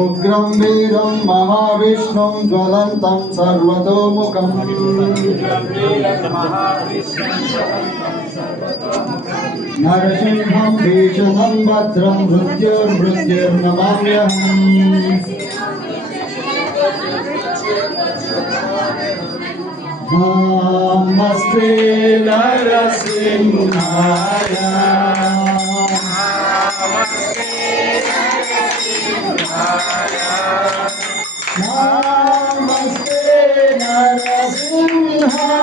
उग्रं वीरं महाविष्णुं ज्वलन्तं सर्वतोमुखं नरसिंहं भीषणं भद्रं मृत्युर्नमाम्यहम् नमस्ते नरसिंहाय नमस्ते नरसिंहाय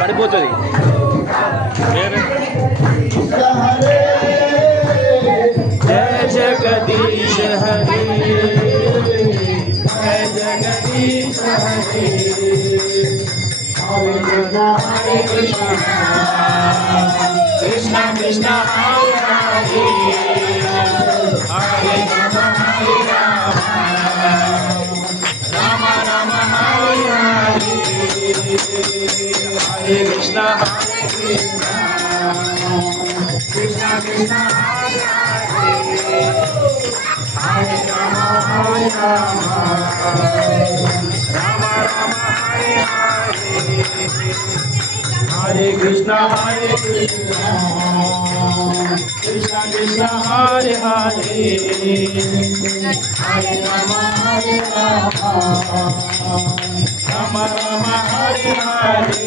పడిపోతుంది जय जगदीश हरे Krishna Krishna Hare Hare Hare Rama Hare Rama Rama Rama Hare Hare Hare Krishna Hare Krishna Krishna Krishna Hare Hare Hare Rama Hare Rama Rama Rama Hare Hare Hare Krishna Hare Krishna Krishna Krishna Hare Hare Hare Rama Hare Rama Rama Rama Hare Hare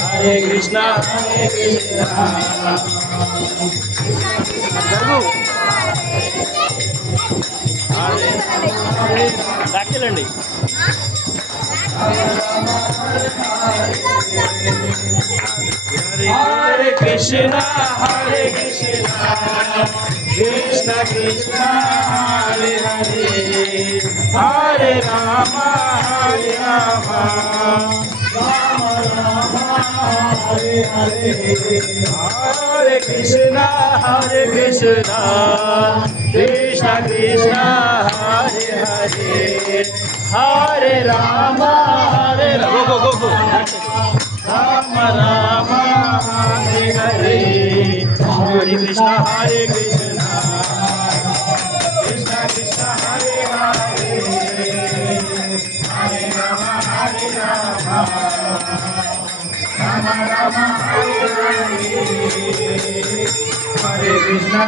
Hare Krishna Hare Krishna Hare Hare Krishna Hare Krishna Krishna Krishna Hare Hare Hare Rama Hare Rama Rama Rama Hare Hare Hare Krishna Krishna Krishna Hare Hare Hare Rama Hare Rama go Rama Rama Hare Hare Hare Krishna Krishna Krishna Hare Hare Hare Rama Hare Rama Rama Rama Hare Hare Hare Krishna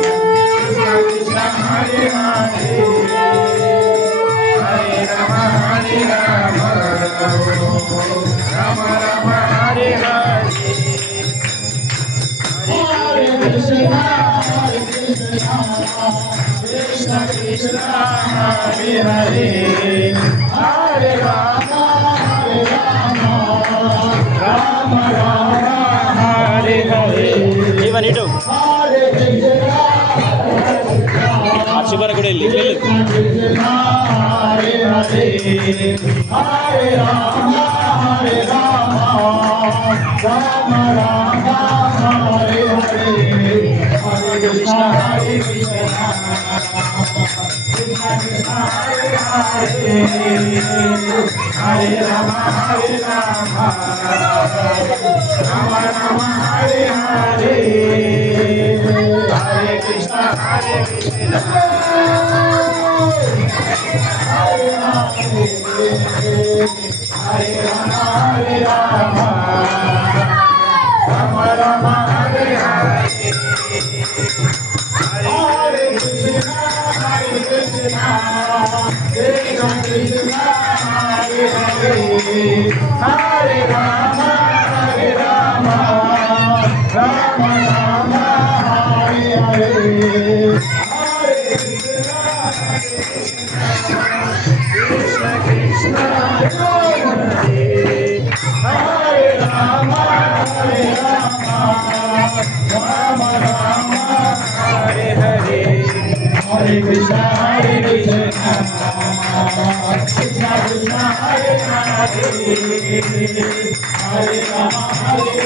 Krishna Krishna Hare Hare Hare Rama Hare Rama Rama Rama Hare Hare Hare Krishna Krishna Krishna Hare Hare Hare Rama Rama Rama Hare Hare Even it Shubhara kude illi Hare Hare Hare Rama Hare Rama Rama Rama Hare Hare Hare Krishna Krishna Krishna Hare Hare Hare Rama Hare Rama Rama Rama Hare Hare Hare Krishna Krishna Hare Rama Hare Rama Rama Rama Hare Hare Hare Krishna Krishna Krishna Hare Hare Hare Rama Rama Rama Hare Hare Krishna Krishna Hare Rama Rama Rama Hare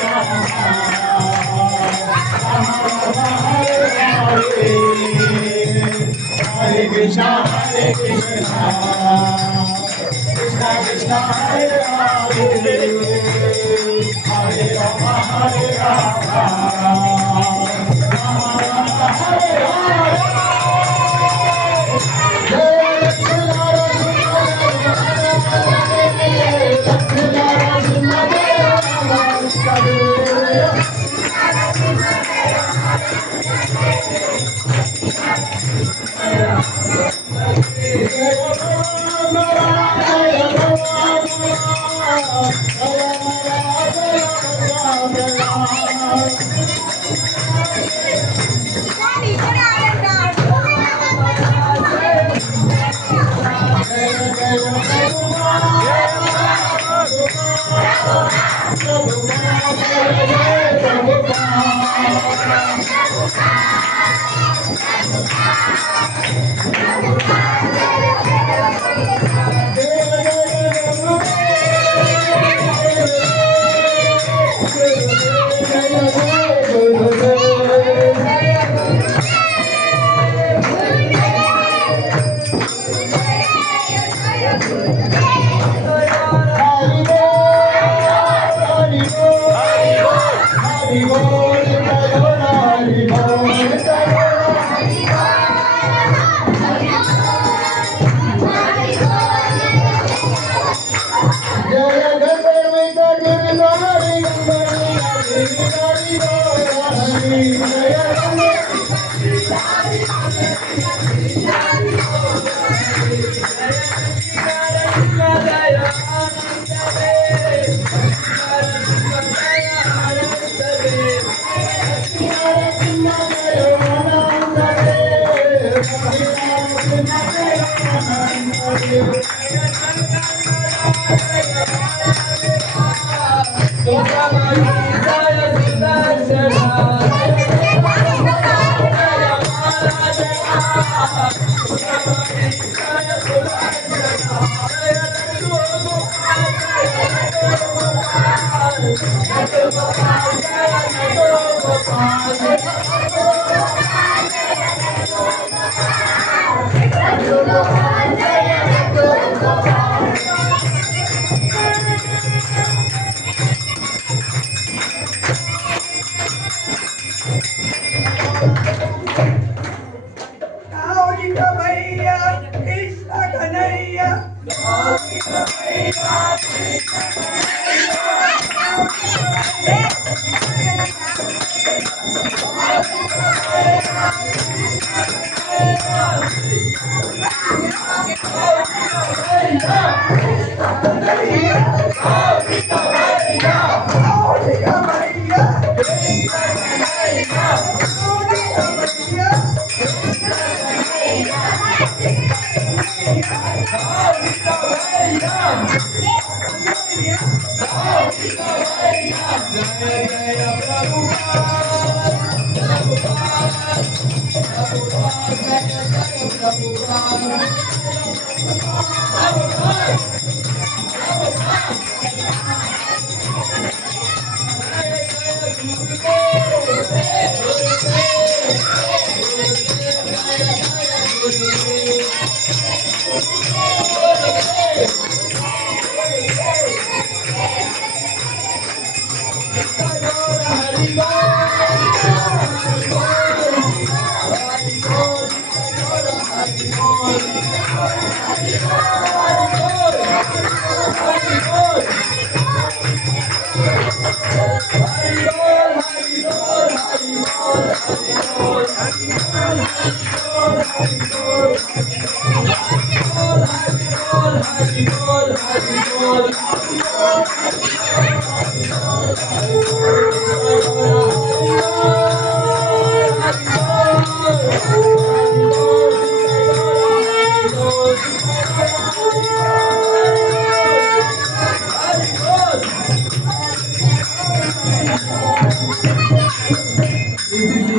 Hare Hare Krishna Krishna Krishna Hare Hare Hare Rama Rama Hare Hare Hare Krishna Krishna Krishna Hare Hare Hare Rama Rama Hare Hare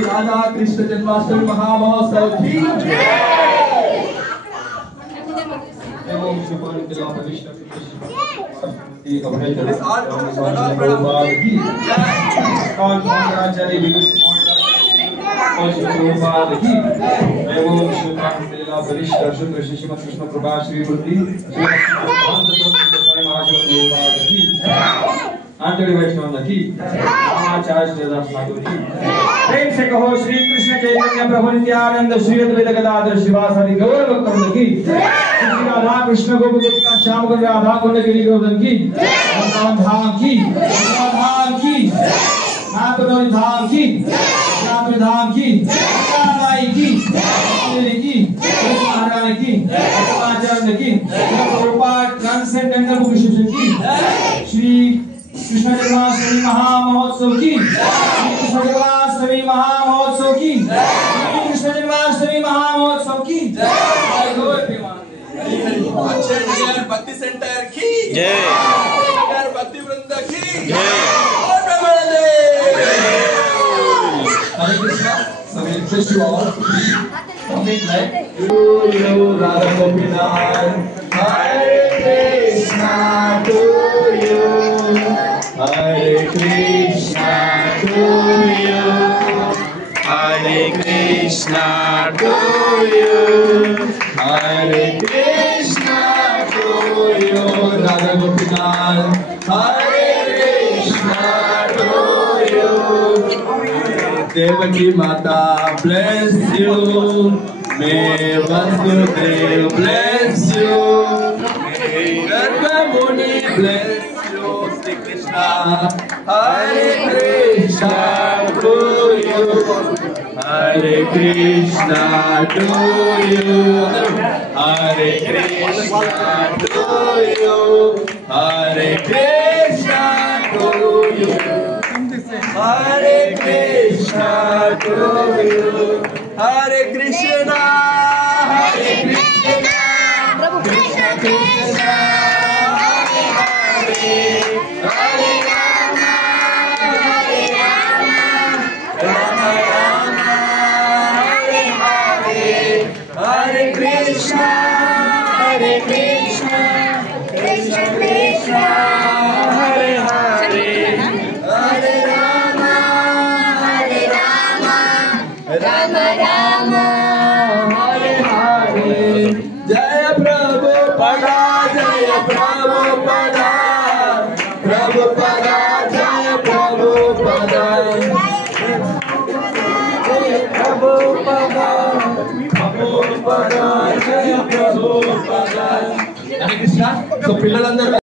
Radha Krishna Janmashtami महामहोत्सव की एवं शिवानी तिला भविष्य की कौन आचार्य एवं शिवानी तिला भविष्य शुद्ध श्रीमद कृष्ण प्रभा श्री मूर्ति आंतरिक वैष्णव की आचार्य श्रीदास ठाकुर की प्रेम से कहो श्री कृष्ण चैतन्य प्रभु नित्यानंद श्री अद्वैत गदाधर शिवासादि गौर भक्तवृंद की श्री राधा कृष्ण गोपिका श्याम कुंज राधा कुंड गिरि गोवर्धन की वृंदावन धाम की नाथद्वारी धाम की नाथद्वारी धाम की राधाई की मेरी की महारानी की आचार्य की प्रभुपाद ट्रांसेंडेंटल बुक शिक्षण की श्री कृष्ण जन्माष्टमी महामहोत्सव की कृष्ण जन्माष्टमी महामहोत्सव की कृष्ण जन्माष्टमी महामहोत्सव की आचार्य भक्ति सेंटर की जय भक्ति वृंद की जय Hare Krishna. So we request you all something like you Radha Gopinath. Hare Krishna to you. Hare Krishna to you. Hare Krishna to you. Hare Krishna to you. Radha Gopinath. Hare Krishna to you. Devaki Mata bless you. May Vasudev bless you. May Narada Muni bless you. Sri Krishna, Hare Krishna to you. Hare Krishna to you. Hare Krishna to you. Hare Krishna to you. Hare Krishna to you. Hare Krishna, Hare Krishna, Krishna Krishna, Hare Hare, Hare Rama, Hare Rama, Rama Rama, Hare Hare, Hare Krishna, Hare Krishna, Krishna Krishna, Hare Hare, Hare Rama, Hare Rama, Rama Rama, Hare Hare. Jaya Prabhupada, Jaya Prabhupada, Prabhupada, Jaya Prabhupada, Jaya Prabhupada, Prabhupada, Jaya Prabhupada. Hare Hare Krishna. So పిల్లలందరూ